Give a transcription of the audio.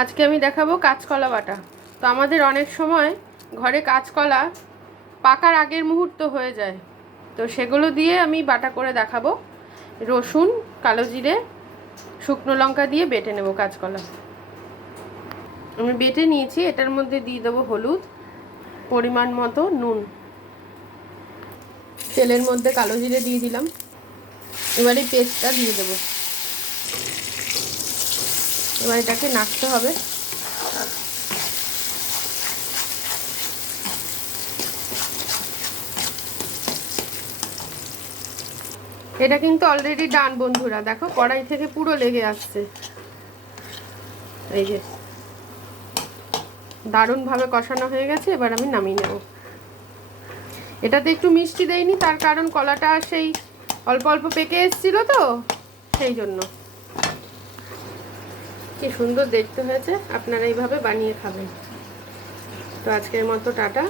আজকে আমি দেখাবো কাঁচকলা বাটা। তো আমাদের অনেক সময় ঘরে কাঁচকলা পাকার আগের মুহূর্ত হয়ে যায়, তো সেগুলো দিয়ে আমি বাটা করে দেখাবো। রসুন, কালো জিরে, শুকনো লঙ্কা দিয়ে বেটে নেব কাঁচকলা। আমি বেটে নিয়েছি, এটার মধ্যে দিয়ে দেবো হলুদ, পরিমাণ মতো নুন, তেলের মধ্যে কালো জিরে দিয়ে দিলাম। এবারে পেস্টটা দিয়ে দেবো। এবার এটাকে নাড়তে হবে। এটা কিন্তু অলরেডি ডান বন্ধুরা, দেখো কড়াই থেকে পুরো লেগে আসছে। এই যে দারুণভাবে কষানো হয়ে গেছে, এবার আমি নামিয়ে নেব। এটাতে একটু মিষ্টি দেইনি, তার কারণ কলাটা সেই অল্প অল্প পেকে এসেছিল, তো সেই জন্য। কি সুন্দর দেখতে হয়েছে, আপনারা এইভাবে বানিয়ে খাবেন। তো আজকের মতো টাটা।